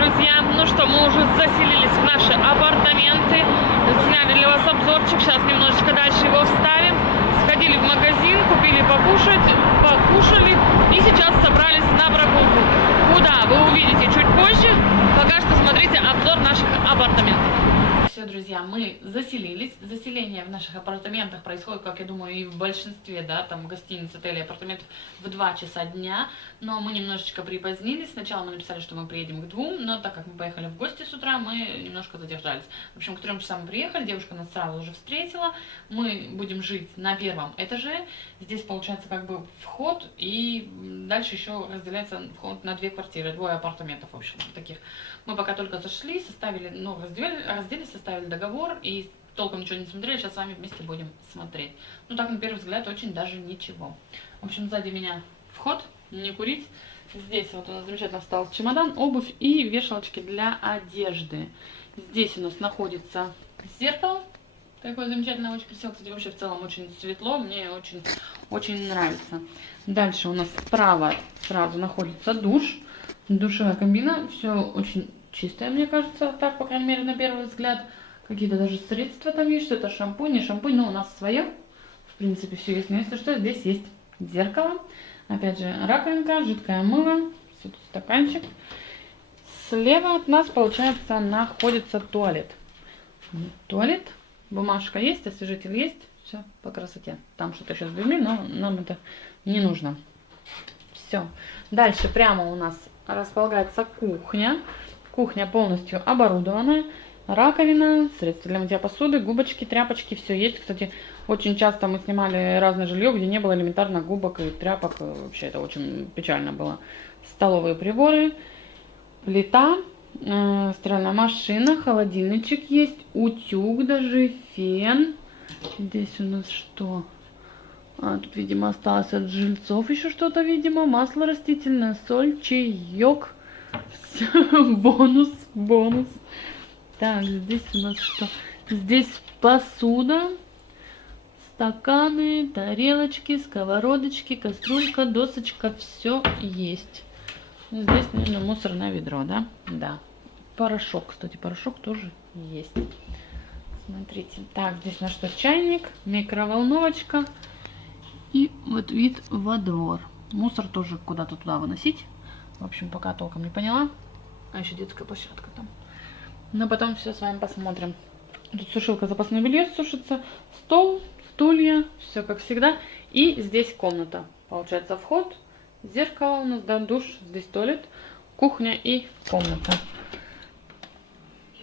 друзья, ну что, мы уже заселились в наши апартаменты, сняли для вас обзорчик, сейчас немножечко дальше его вставим, сходили в магазин, купили покушать, покушали и сейчас собрались на прогулку. Куда, вы увидите чуть позже, пока что смотрите обзор наших апартаментов. Все, друзья, мы заселились. Заселение в наших апартаментах происходит, как я думаю, и в большинстве, да, там гостиниц, отелей, апартаментов в 2 часа дня. Но мы немножечко припозднились. Сначала мы написали, что мы приедем к 2, но так как мы поехали в гости с утра, мы немножко задержались. В общем, к 3 часам мы приехали, девушка нас сразу уже встретила. Мы будем жить на 1-м этаже. Здесь получается как бы вход, и дальше еще разделяется вход на 2 квартиры, 2 апартаментов, в общем, таких. Мы пока только зашли, составили, ну, разделили, составили договор и толком ничего не смотрели, сейчас с вами вместе будем смотреть. Ну, так, на первый взгляд, очень даже ничего. В общем, сзади меня вход, не курить. Здесь вот у нас замечательно встал чемодан, обувь и вешалочки для одежды. Здесь у нас находится зеркало. Такое замечательное, очень красиво. Кстати, вообще в целом очень светло, мне очень нравится. Дальше у нас справа сразу находится душ. Душевая кабина, все очень чистое, мне кажется, так, по крайней мере, на первый взгляд. Какие-то даже средства там есть, что-то шампунь, не шампунь, но у нас свое. В принципе, все есть. Но если что, здесь есть зеркало. Опять же, раковинка, жидкое мыло, все тут стаканчик. Слева от нас, получается, находится туалет. Туалет, бумажка есть, освежитель есть, все по красоте. Там что-то еще сдвинули, но нам это не нужно. Все. Дальше прямо у нас располагается кухня. Кухня полностью оборудованная. Раковина, средства для мытья посуды, губочки, тряпочки, все есть. Кстати, очень часто мы снимали разное жилье, где не было элементарно губок и тряпок. Вообще это очень печально было. Столовые приборы, плита, стиральная машина, холодильничек есть, утюг даже, фен. Здесь у нас что? Тут, видимо, осталось от жильцов еще что-то, видимо. Масло растительное, соль, чаек. Все, бонус. Так, здесь у нас что? Здесь посуда, стаканы, тарелочки, сковородочки, кастрюлька, досочка. Все есть. Здесь, наверное, мусорное ведро, да? Да. Порошок, кстати, порошок тоже есть. Смотрите. Так, здесь у нас что? Чайник, микроволновочка. И вот вид во двор. Мусор тоже куда-то туда выносить. В общем, пока толком не поняла. А еще детская площадка там. Но потом все с вами посмотрим. Тут сушилка, запасное белье сушится. Стол, стулья, все как всегда. И здесь комната. Получается вход, зеркало у нас, да, душ. Здесь туалет, кухня и комната.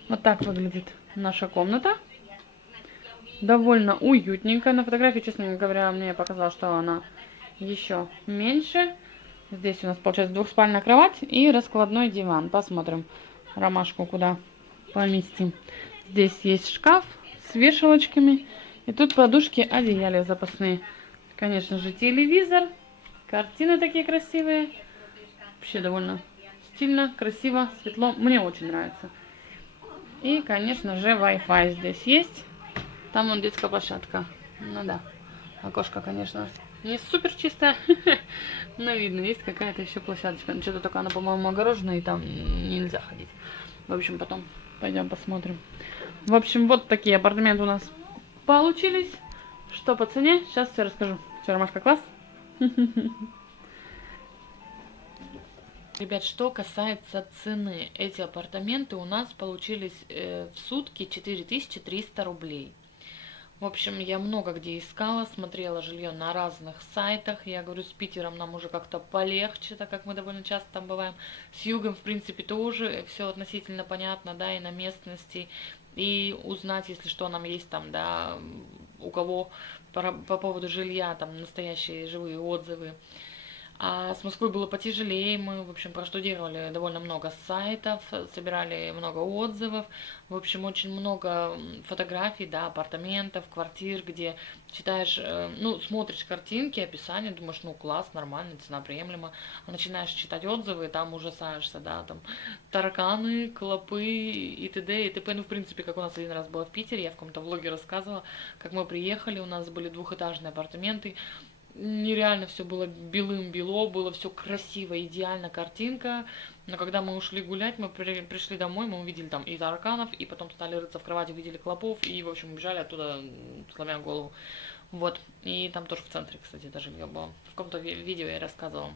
Вот так выглядит наша комната. Довольно уютненько. На фотографии, честно говоря, мне показалось, что она еще меньше. Здесь у нас получается двухспальная кровать и раскладной диван. Посмотрим ромашку, куда поместим. Здесь есть шкаф с вешалочками. И тут подушки, одеяла запасные. Конечно же, телевизор. Картины такие красивые. Вообще довольно стильно, красиво, светло. Мне очень нравится. И, конечно же, Wi-Fi здесь есть. Там вон детская площадка. Ну да. Окошко, конечно, не супер чистое. Но видно, есть какая-то еще площадочка. Ну, что-то только она, по-моему, огорожена, и там нельзя ходить. В общем, потом пойдем посмотрим. В общем, вот такие апартаменты у нас получились. Что по цене? Сейчас все расскажу. Все, Ромашка, класс? Ребят, что касается цены. Эти апартаменты у нас получились в сутки 4300 рублей. В общем, я много где искала, смотрела жилье на разных сайтах. Я говорю, с Питером нам уже как-то полегче, так как мы довольно часто там бываем. С югом, в принципе, тоже все относительно понятно, да, и на местности. И узнать, если что, нам есть там, да, у кого по поводу жилья, там, настоящие живые отзывы. А с Москвой было потяжелее, мы, в общем, проштудировали довольно много сайтов, собирали много отзывов, в общем, очень много фотографий, да, апартаментов, квартир, где читаешь, ну, смотришь картинки, описание, думаешь, ну, класс, нормально, цена приемлема, а начинаешь читать отзывы, и там ужасаешься, да, там, тараканы, клопы и т.д. и т.п. Ну, в принципе, как у нас один раз было в Питере, я в каком-то влоге рассказывала, как мы приехали, у нас были двухэтажные апартаменты, нереально все было белым-бело, было все красиво, идеально картинка. Но когда мы ушли гулять, мы пришли домой, мы увидели там и тараканов, и потом стали рыться в кровати, увидели клопов, и, в общем, убежали оттуда, сломя голову. Вот, и там тоже в центре, кстати, это жилье было. В каком-то видео я рассказывала.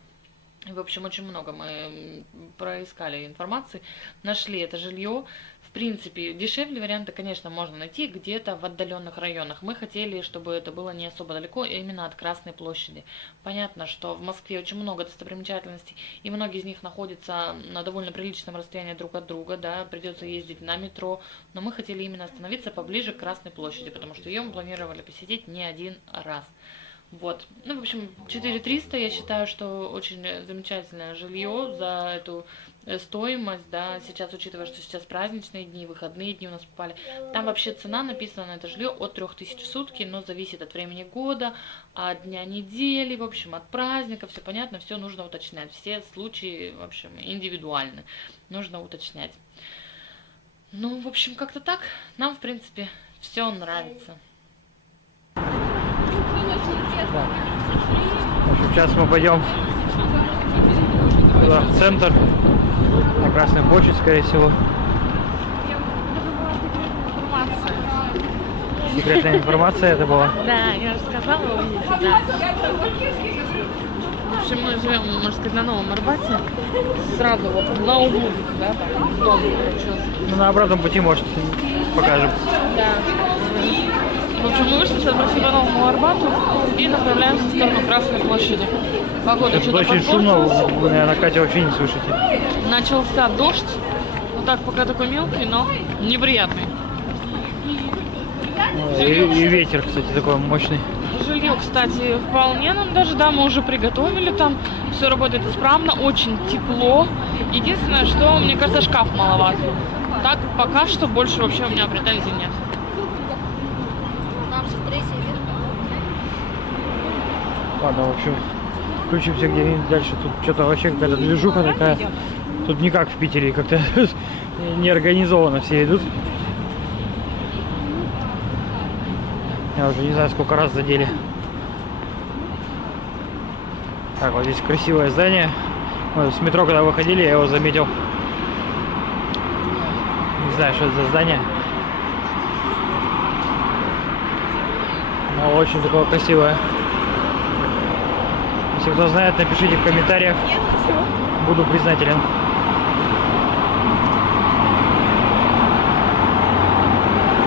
В общем, очень много мы проискали информации, нашли это жилье. В принципе, дешевле варианты, конечно, можно найти где-то в отдаленных районах. Мы хотели, чтобы это было не особо далеко, именно от Красной площади. Понятно, что в Москве очень много достопримечательностей, и многие из них находятся на довольно приличном расстоянии друг от друга, да, придется ездить на метро, но мы хотели именно остановиться поближе к Красной площади, потому что ее мы планировали посетить не один раз. Вот, ну, в общем, 4300, я считаю, что очень замечательное жилье за эту стоимость, да, сейчас, учитывая, что сейчас праздничные дни, выходные дни у нас попали, там вообще цена написана на это жилье от 3000 в сутки, но зависит от времени года, от дня недели, в общем, от праздника, все понятно, все нужно уточнять, все случаи, в общем, индивидуальны, нужно уточнять. Ну, в общем, как-то так, нам, в принципе, все нравится. Да. В общем, сейчас мы пойдем туда, в центр, на Красную площадь, скорее всего. Секретная информация это была? Да, я рассказала, увидите, да. В общем, мы живем, можно сказать, на Новом Арбате, сразу вот на углу, да, там дом получился. Ну, на обратном пути, может, покажем. Да. В общем, мы вышли сейчас по Новому Арбату и направляемся в сторону Красной площади. Погода что-то очень шумно, вы, наверное, Катя вообще не слышите. Начался дождь, вот так пока такой мелкий, но неприятный. И ветер, кстати, такой мощный. Жилье, кстати, вполне нам даже, да, мы уже приготовили там, все работает исправно, очень тепло. Единственное, что, мне кажется, шкаф маловат. Так, пока что больше вообще у меня претензий нет. Ладно, в общем, включимся где-нибудь дальше. Тут что-то вообще какая-то движуха такая. Тут не как в Питере, как-то неорганизованно все идут. Я уже не знаю, сколько раз задели. Так, вот здесь красивое здание. Вот, с метро, когда выходили, я его заметил. Не знаю, что это за здание. Но очень такое красивое. Если кто знает, напишите в комментариях. Буду признателен.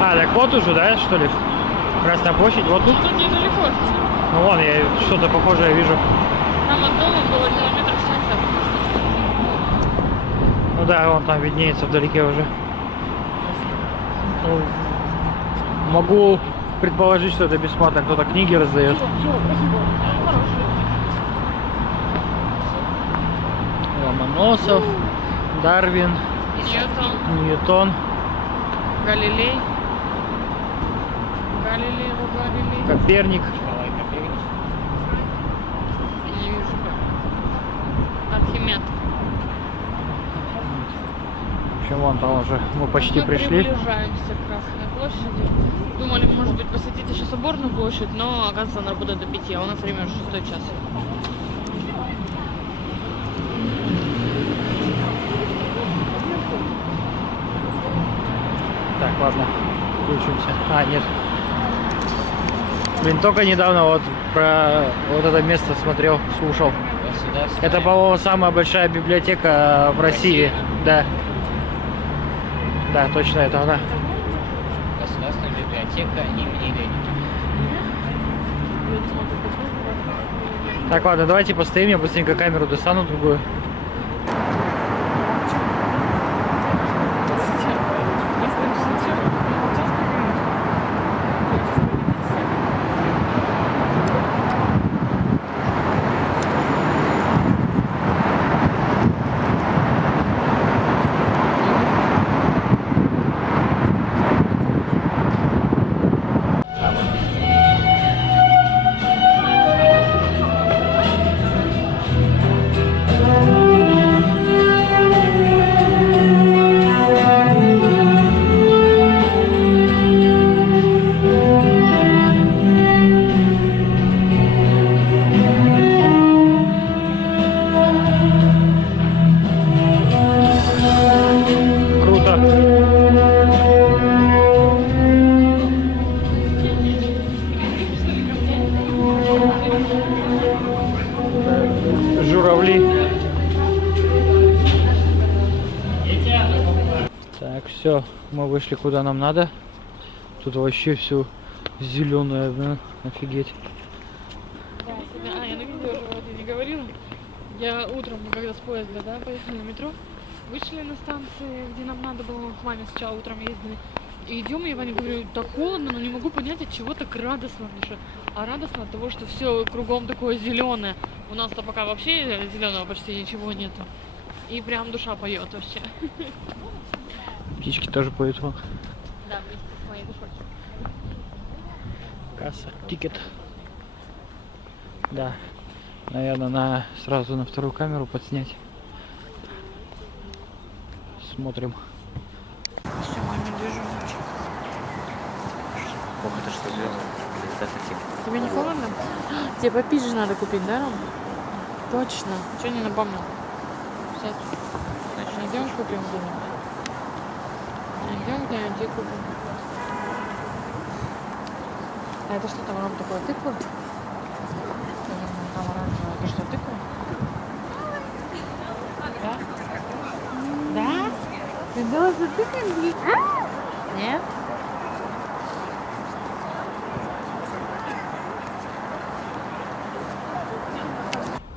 А, так вот уже, да, что ли? Красная площадь, вот тут? Тут недалеко. Ну вон, я что-то похожее вижу. Там от дома было километров 70. Ну да, вон там виднеется вдалеке уже. Ну, могу предположить, что это бесплатно, кто-то книги раздает. Ломоносов, Дарвин, Ньютон, Галилей, Коперник. Не вижу. Архимед. В общем, вон там уже мы почти Мы пришли. приближаемся к Красной площади. Думали, может быть, посетить еще Соборную площадь, но, оказывается, она работает до 5, а у нас время уже 6 час. Так, ладно, включимся. А, нет. Блин, только недавно вот про вот это место смотрел, слушал. Это, по-моему, самая большая библиотека в России. Да. Да, точно, это она. Государственная библиотека имени Ленина. Так, ладно, давайте постоим, я быстренько камеру достану другую. Все, мы вышли куда нам надо. Тут вообще все зеленое, блин, офигеть. Да, я на видео уже вроде не говорила. Я утром, когда с поезда, да, поехали на метро, вышли на станции, где нам надо было, к маме сначала утром ездили. И идем, я Ване говорю, так холодно, но не могу понять, от чего так радостно. А радостно от того, что все кругом такое зеленое. У нас-то пока вообще зеленого почти ничего нету. И прям душа поет вообще. Птички тоже поют. Да, вместе с моей душой. Касса, тикет. Да. Наверное, сразу на вторую камеру подснять. Смотрим. Все, мой медвежоночек. Ох, это что сделано? Это совсем. Тебе не холодно? Тебе попить же надо купить, да, Ром? Точно. Чего не напомнил? Сейчас найдем, купим где-нибудь. Найдем где-нибудь и купим. А это что там, Ром, такое? Тыква? Там оранжевое. Это что, тыква? Да? Да? Ты думала, что тыква? Нет?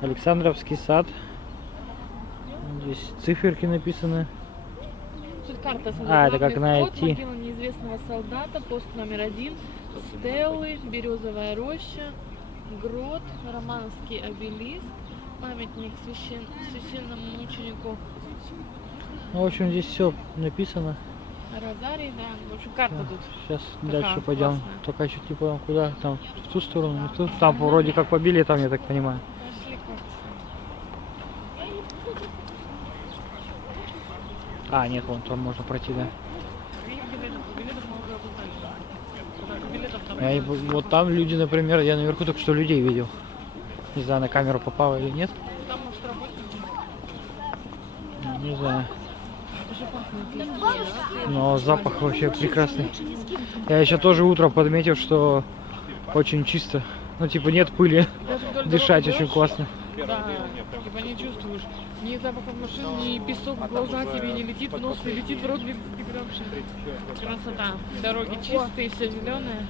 Александровский сад. Здесь циферки написаны. Тут карта. Это как найти. Могила неизвестного солдата, пост номер 1, стеллы, березовая роща, грот, романовский обелиск, памятник священному мученику Ну, в общем, здесь все написано. Розарий, да. В общем, карта тут. Сейчас Такая дальше пойдем. классная. Только еще типа куда? Там в ту сторону, не в ту. Там вроде как побили, там я так понимаю. Пошли, А, нет, вон там можно пройти, да. билетов мы уже обузнали. Билетов там Вот там люди, например, я наверху только что людей видел. Не знаю, на камеру попало или нет. Там, может, работники. Не знаю. Уже пахнет. Но запах вообще прекрасный. Я еще тоже утром подметил, что очень чисто. Ну, типа, нет пыли. Даже вдоль Дышать дороги очень идёшь, классно. Да, типа не чувствуешь ни запаха машин, ни песок в глаза тебе не летит в нос, не летит в рот, ты прям вообще красота. Дороги чистые, все зеленые.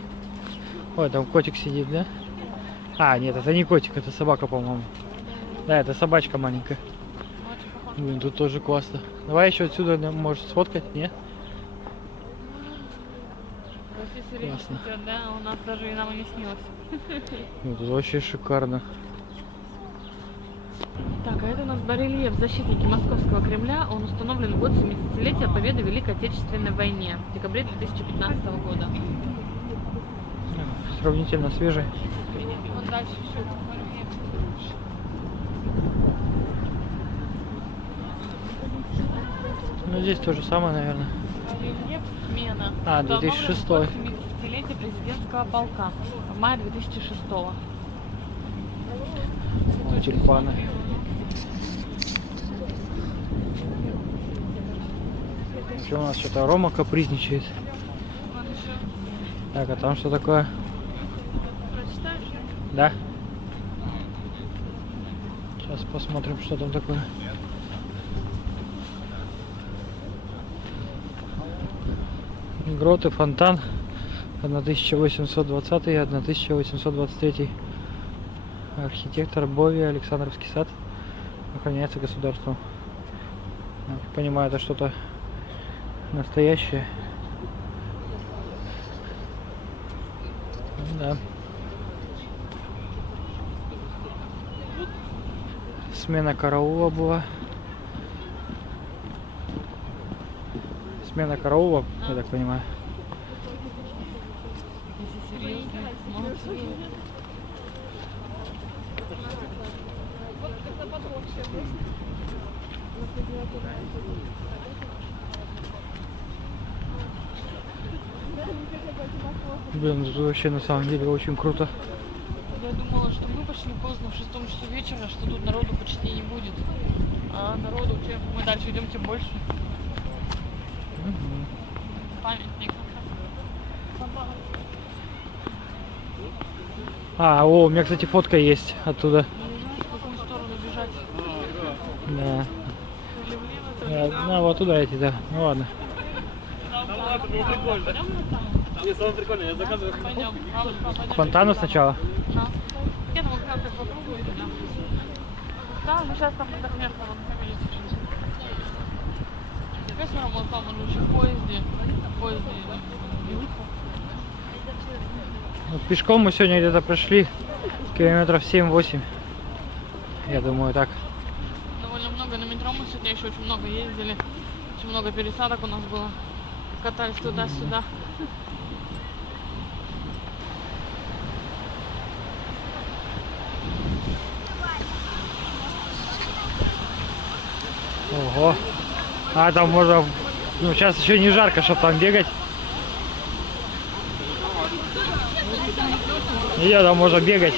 Ой, там котик сидит, да? А, нет, это не котик, это собака, по-моему. Да, это собачка маленькая. Блин, тут тоже классно. Давай еще отсюда, может, сфоткать, нет? Вообще сирень Классно. цветет, да, у нас даже и нам и не снилось. Ну, тут вообще шикарно. Так, а это у нас барельеф «Защитники Московского Кремля». Он установлен в год 70-летия Победы в Великой Отечественной войне, в декабре 2015 года. Сравнительно свежий. Вот дальше еще барельеф. Ну, здесь то же самое, наверное. Барельеф «Смена». А, Установлен 2006. в год 70-летия президентского полка в мае 2006. О, тюльпаны. Что у нас что-то Рома капризничает. Так, а там что такое? Прочитаешь? Да. Сейчас посмотрим, что там такое. Грот и фонтан 1820 и 1823. Архитектор Бови, Александровский сад. Охраняется государством. Я понимаю, это что-то настоящее. Да. Смена караула была. Смена караула, я так понимаю. Если серьезно, молодцы. Блин, это вообще на самом деле очень круто. Я думала, что мы пошли поздно, в 6 часу вечера, что тут народу почти не будет. А народу, чем мы дальше идем, тем больше. Памятник. У меня, кстати, фотка есть оттуда. Не знаешь, в какую сторону бежать. Да. То ли влево, то ли вправо. Ну, вот туда идти, да. Ну ладно. Пойдем. К фонтану сначала. Я думаю, как раз попробую. Да, ну сейчас там отдохнешь, потом поменять. Весь равно там лучше в поезде. Вот пешком мы сегодня где-то прошли километров 7-8. Я думаю, так. Довольно много на метро мы сегодня еще очень много ездили. Очень много пересадок у нас было. Катались туда-сюда. Ого. А там можно... Ну, сейчас еще не жарко, чтобы там бегать. И там можно бегать.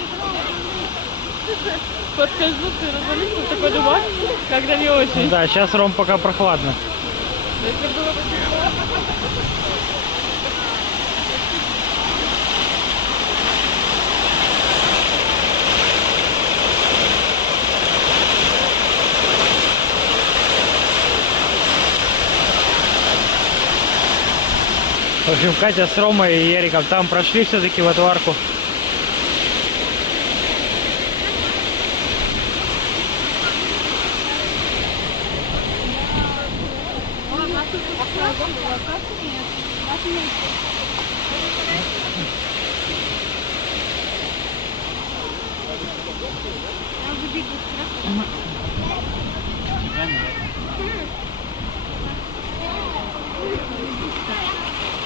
Подскажу, ты развалился такой дубак, когда не очень. Да, сейчас, Ром, пока прохладно. Если было бы тепло. В общем, Катя с Ромой и Яриком там прошли все-таки в эту арку.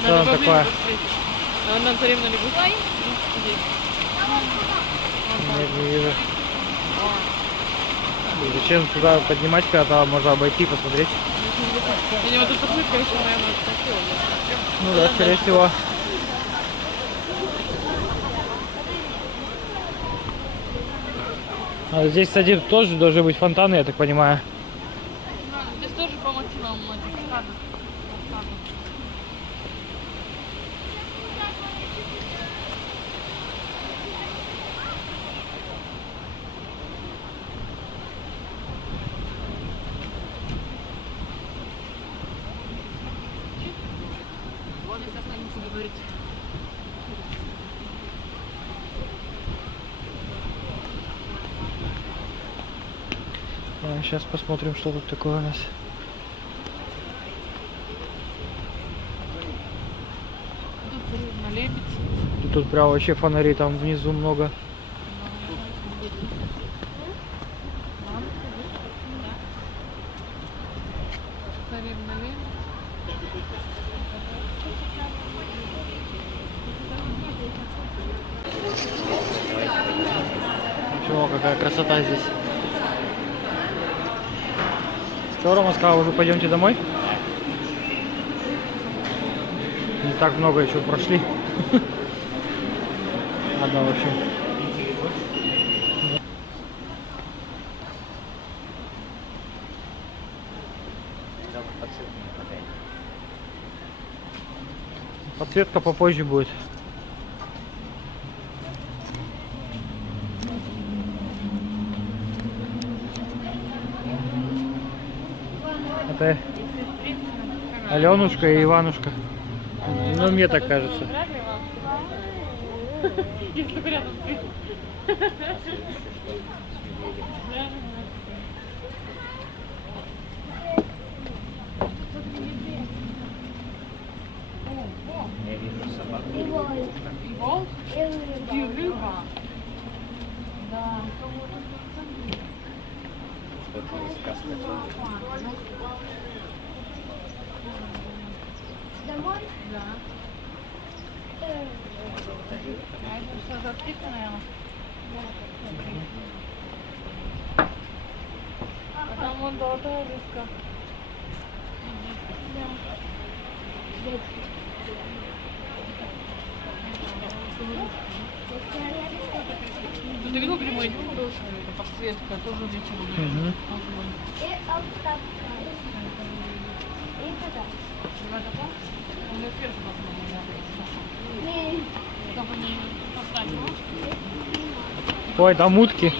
Что там такое? Она царевна лягушка. Я не вижу. И зачем туда поднимать, когда там можно обойти, посмотреть? Я не вот эта плитка еще, наверное, Ну да, скорее всего. А здесь, кстати, тоже должны быть фонтаны, я так понимаю. Здесь тоже по мотивам этих скатов. Здесь останется говорить. Сейчас посмотрим, что тут такое у нас. Тут царевна лебедь. И тут прям вообще фонарей там внизу много. Царевна лебедь. Чего, какая красота здесь. Что, Рома сказал, уже пойдемте домой? Не так много еще прошли. Ладно, в общем. Подсветка попозже будет. Это Аленушка и Иванушка. Ну, мне так кажется. Если бы рядом стоит. Я вижу собаку. И волк, и рыба. Да. Что-то из сказки. Домой? Да. А это что за птица, наверное? А там вон золотая рыска. Ты видел прямой подсветка? Тоже вечером. Мгм. И автопка. И куда? Уже сверху посмотрим. Не. Чтобы не поставить. Ой, там утки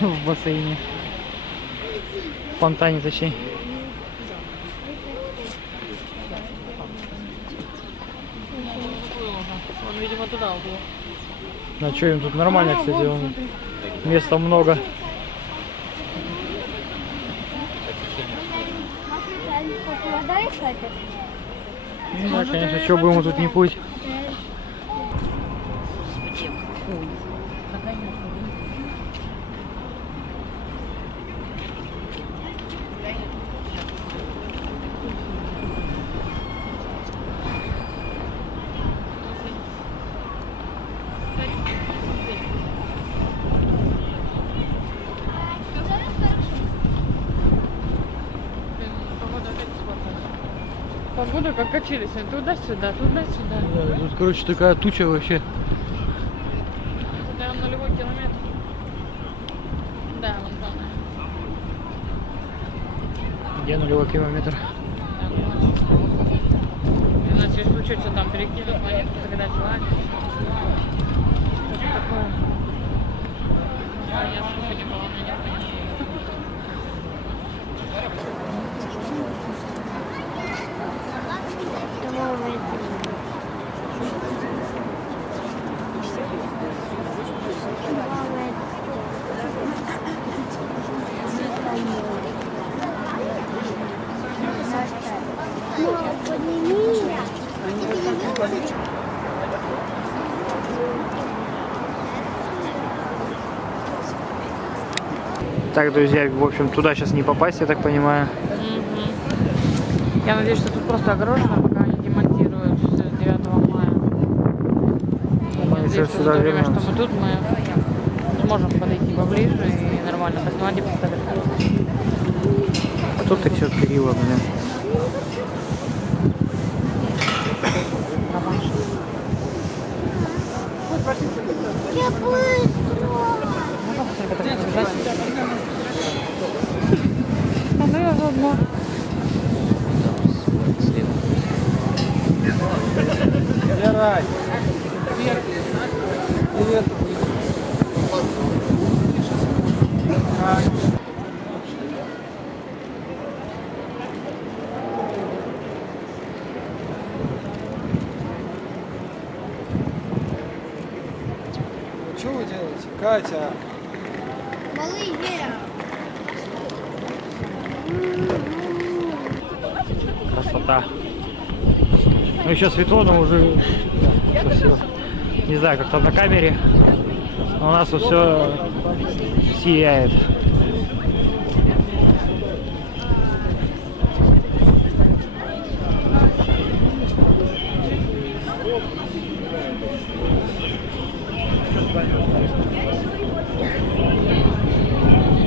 в бассейне. В фонтане, точнее. Он, видимо, туда углу. Ну что, им тут нормально, А, кстати, вот, вон смотри. места много. Вода и хатит. Ну да, Может, конечно, и что бы ему тут хватит не путь. Погода опять испортилась. Погода как качели сегодня. Туда-сюда, туда-сюда. Да, тут, короче, такая туча вообще. Это нулевой километр. Да, вон там. Где нулевой километр? Да, вон. Иначе если что там перекинуть монетку, тогда звонить. Что такое? Я слушаю, не было, у меня нет понятия. Так, друзья, в общем, туда сейчас не попасть, я так понимаю. Я надеюсь, что тут просто огорожено, пока они демонтируют с 9 мая. Я надеюсь, сейчас что сюда в то время, что вернутся. мы тут, мы сможем подойти поближе и нормально поснимать и пофотографировать. Кто трясет перила, блин? Я быстро. А ну я заодно. Что вы делаете? Катя! Малый Вера. Красота. Ну еще светло, но уже да, красиво. Не знаю, как там на камере. Но у нас все сияет.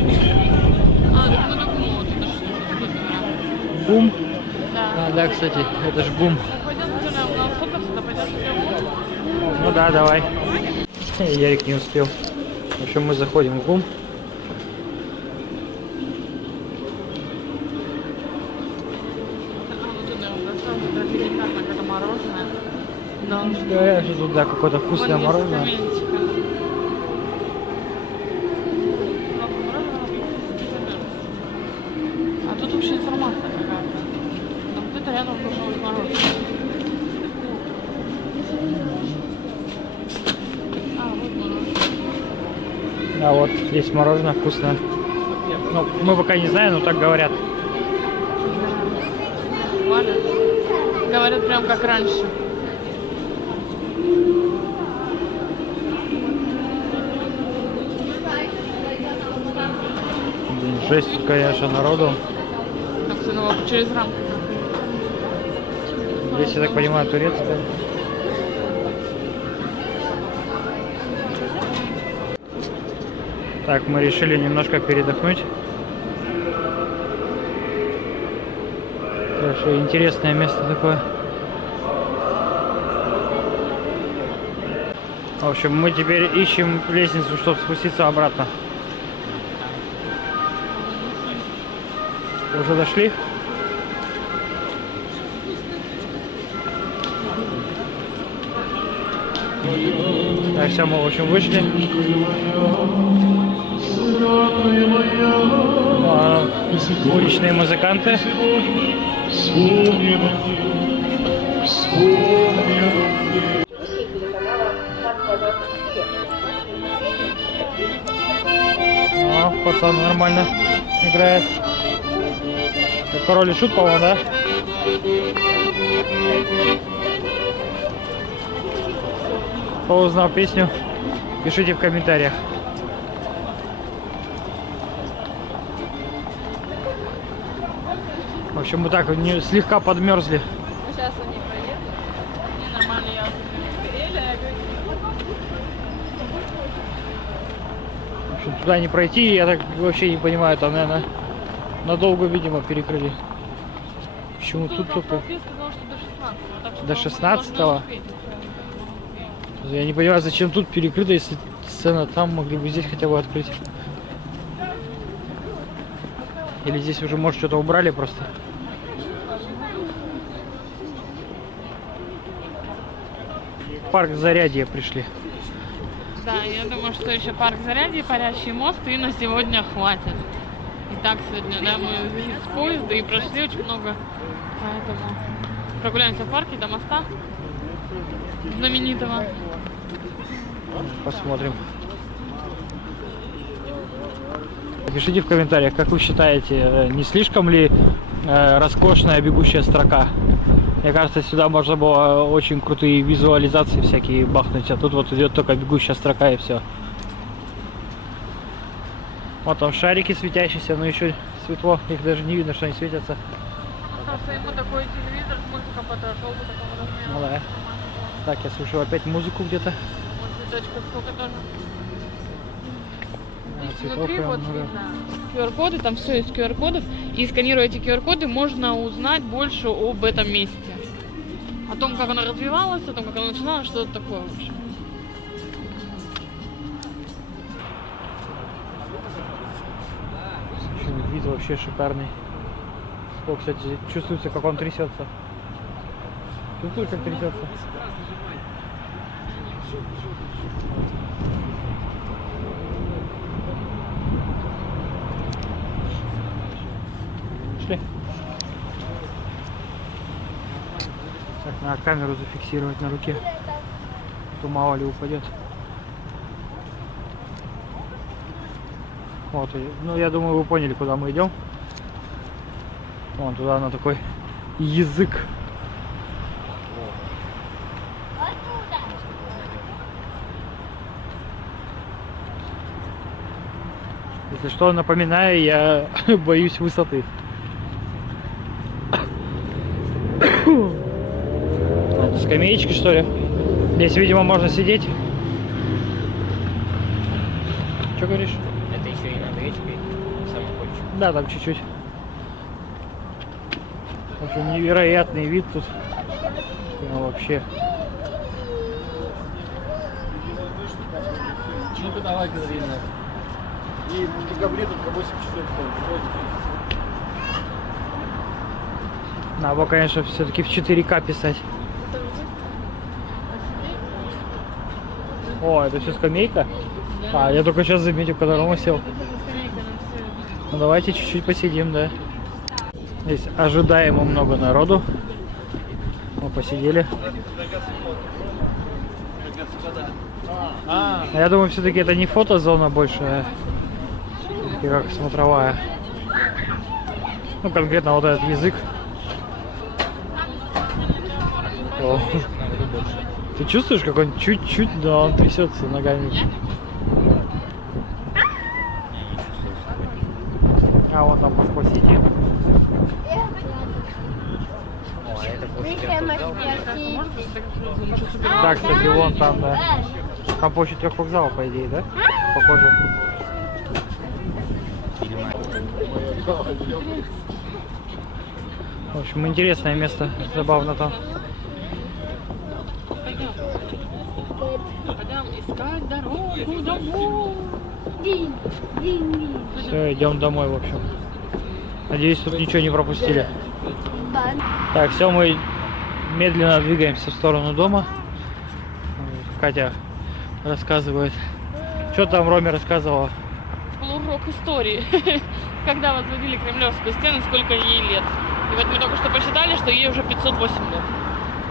Так мы на гуму, вот это что? Бум. Да. А, да, кстати, это же бум. Пойдем на фото, пойдем. Ну да, давай. Ярик не успел. В общем, мы заходим в бум. Это мороженое. Да. Говорят, что тут да, какое-то вкусное Вон есть мороженое. каменчик. А тут вообще информация какая-то. Там где-то рядом должно быть мороженое. А, вот мороженое. А вот здесь мороженое вкусное. Ну, мы пока не знаем, но так говорят. Хвалят. Говорят прям как раньше. Блин, жесть тут, конечно, народу. Там снова через рамку. Здесь, я так понимаю, турецкая. Так, мы решили немножко передохнуть. Хорошо, интересное место такое. В общем, мы теперь ищем лестницу, чтобы спуститься обратно. Уже дошли? Так, все, мы, в общем, вышли. Уличные музыканты. пацан нормально играет. Это Король и Шут, по-моему, да? Кто узнал песню, пишите в комментариях. В общем, мы так слегка подмерзли. Сейчас они проедут. Не, нормально, я В общем, туда не пройти, я так вообще не понимаю, там, наверное, надолго, видимо, перекрыли. Почему тут только... сказал, что До до 16-го. 16-го? Я не понимаю, зачем тут перекрыто, если сцена там, могли бы здесь хотя бы открыть. Или здесь уже, может, что-то убрали просто. В парк Зарядье пришли. Да, я думаю, что еще парк Зарядье, Парящий мост, и на сегодня хватит. И так сегодня, да, мы из поезда и прошли очень много. Поэтому прогуляемся в парке до моста знаменитого. Посмотрим. Пишите в комментариях, как вы считаете, не слишком ли роскошная бегущая строка? Мне кажется, сюда можно было очень крутые визуализации всякие бахнуть, а тут вот идет только бегущая строка и все. Вот там шарики светящиеся, но еще светло, их даже не видно, что они светятся. Просто ему такой телевизор с мультиком подошел бы такого размера. Ну да. Так, я слушаю опять музыку где-то. Вот цветочков сколько тоже. Цветов Внутри прям вот много. видно QR-коды, там все из QR-кодов. И сканируя эти QR-коды, можно узнать больше об этом месте. О том, как оно развивалось, о том, как оно начиналось, что-то такое, в общем. Вид вообще шикарный. О, кстати, чувствуется, как он трясется. Чувствуешь, как трясется? Шли. Так, надо камеру зафиксировать на руке. То мало ли упадет. Вот, ну я думаю, вы поняли, куда мы идем. Вон туда на такой язык. Если что, напоминаю, я боюсь высоты. Это скамеечки, что ли? Здесь, видимо, можно сидеть. Что говоришь? Это еще и над речкой, самоходчик. Да, там чуть-чуть. В общем, невероятный вид тут. Прям вообще. Ну-ка давай, Катерина. И в декабре только 8 часов стоит. Надо было, конечно, все-таки в 4К писать. О, это все скамейка? А, я только сейчас заметил, когда Рома сел. Ну давайте чуть-чуть посидим, да. Здесь ожидаемо много народу. Мы посидели. Я думаю, все-таки это не фотозона больше, а как смотровая. Ну, конкретно вот этот язык. О. Ты чувствуешь, как он чуть-чуть, да, он трясется ногами. А вон там Москва Сити. О, а это площадь вокзала. Да, кстати, вон там, да. Там площадь вокзала, по идее, да? Похоже. В общем, интересное место, забавно там. Пойдем искать дорогу домой. Все, идем домой, в общем. Надеюсь, тут ничего не пропустили. Так, все, мы медленно двигаемся в сторону дома. Катя рассказывает. Что там Роме рассказывала? Урок истории. Когда возводили Кремлевскую стену, сколько ей лет. И вот мы только что посчитали, что ей уже 508 лет.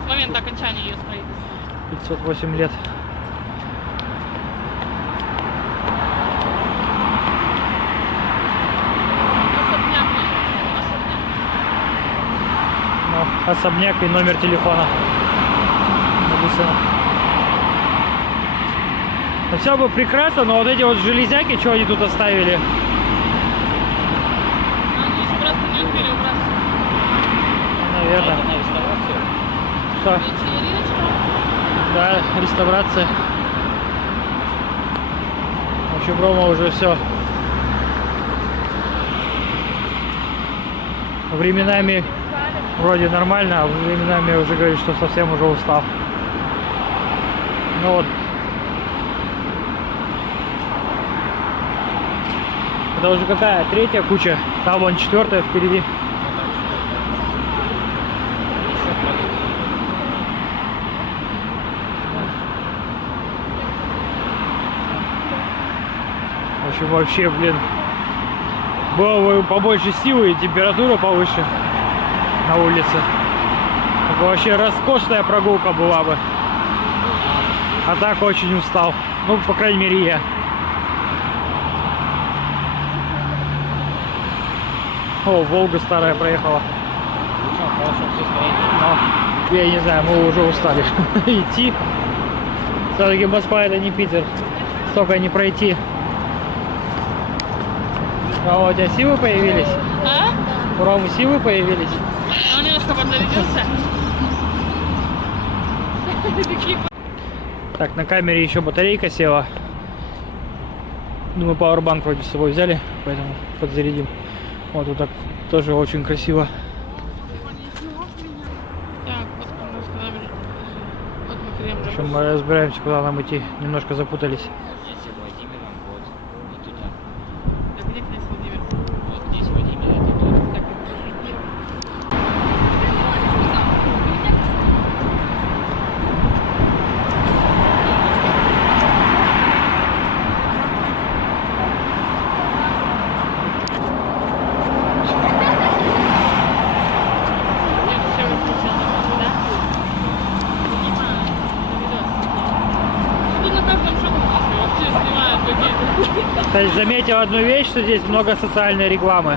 С момента окончания ее строительства. 508 лет. особняк и номер телефона. Написано. Все бы прекрасно, но вот эти вот железяки, что они тут оставили? Они еще просто не успели убраться. Наверное. Это на реставрацию? Что? Вечериночка. Да, реставрация. В общем, Рома уже все. Временами вроде нормально, а временами уже говорит, что совсем уже устал. Ну вот. Это уже какая? Третья куча. Там вон четвертая впереди. В общем, вообще, блин, было бы побольше силы и температура повыше на улице. Так вообще роскошная прогулка была бы. А так очень устал. Ну, по крайней мере, я. О, Волга старая проехала. Ну, хорошо, все стоит. Но, я не знаю, мы уже устали идти. Все-таки Москва это не Питер. Столько не пройти. А у тебя силы появились? А? У Ромы силы появились? Он немножко подзарядился. Так, на камере еще батарейка села. Думаю, пауэрбанк вроде с собой взяли, поэтому подзарядим. Вот тут так тоже очень красиво. Так, вот у нас камера. Вот мы В Кремль. общем, мы разбираемся, куда нам идти. Немножко запутались. Здесь Владимиром, вот туда. Так, где князь Владимир? Вот здесь Владимир, это вот. Так, я все выключила, да? Тут на каждом шагу вообще снимают какие-то. Кстати, заметил одну вещь, что здесь много социальной рекламы.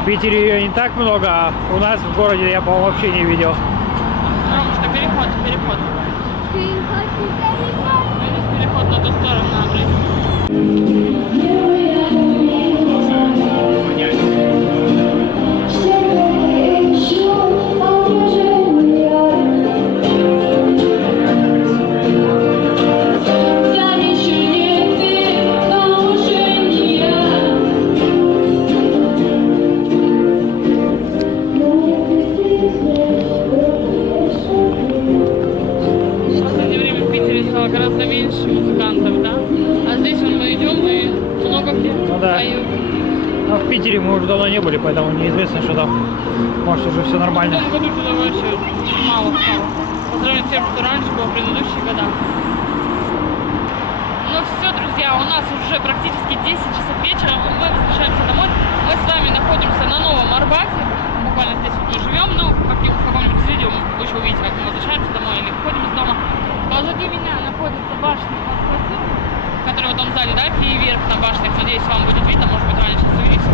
В Питере ее не так много, а у нас в городе я, по-моему, вообще не видел. Ромушка, переход. Видишь, переход на ту сторону надо пройти. В последнее время в Питере стало гораздо меньше музыкантов, да? А здесь вон мы идем и много где Ну да. поют. Но в Питере мы уже давно не были, поэтому неизвестно, что там. Может, уже все В нормально. этом году туда вообще мало стало. По сравнению с тем, что раньше было в предыдущие года. Ну все, друзья, у нас уже практически 10 часов вечера. Мы возвращаемся домой. Мы с вами находимся на Новом Арбате. Буквально здесь вот мы живем. Ну, в каком-нибудь видео вы еще увидите, как мы возвращаемся домой или выходим из дома. Позади меня находится башня Москвы, которая в этом зале, да, фейерверк на башнях. Надеюсь, вам будет видно, может быть, раньше сейчас увидите.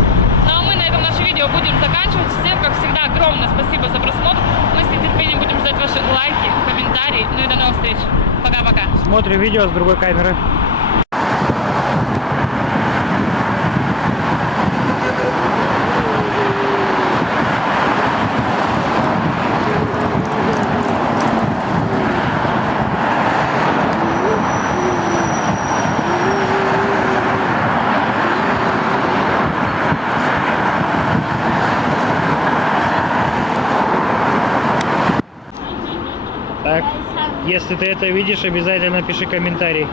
Ну а мы на этом наше видео будем заканчивать. Всем, как всегда, огромное спасибо за просмотр. Мы с нетерпением будем ждать ваши лайки, комментарии. Ну и до новых встреч. Пока-пока. Смотрим видео с другой камеры. Так, если ты это видишь, обязательно пиши комментарий.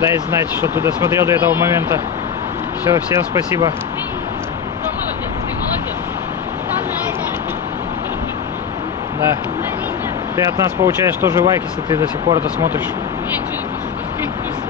Дай знать, что ты досмотрел до этого момента. Все, всем спасибо. Ты молодец, ты молодец. Да. Ты от нас получаешь тоже лайк, если ты до сих пор это смотришь. Я ничего не слышу.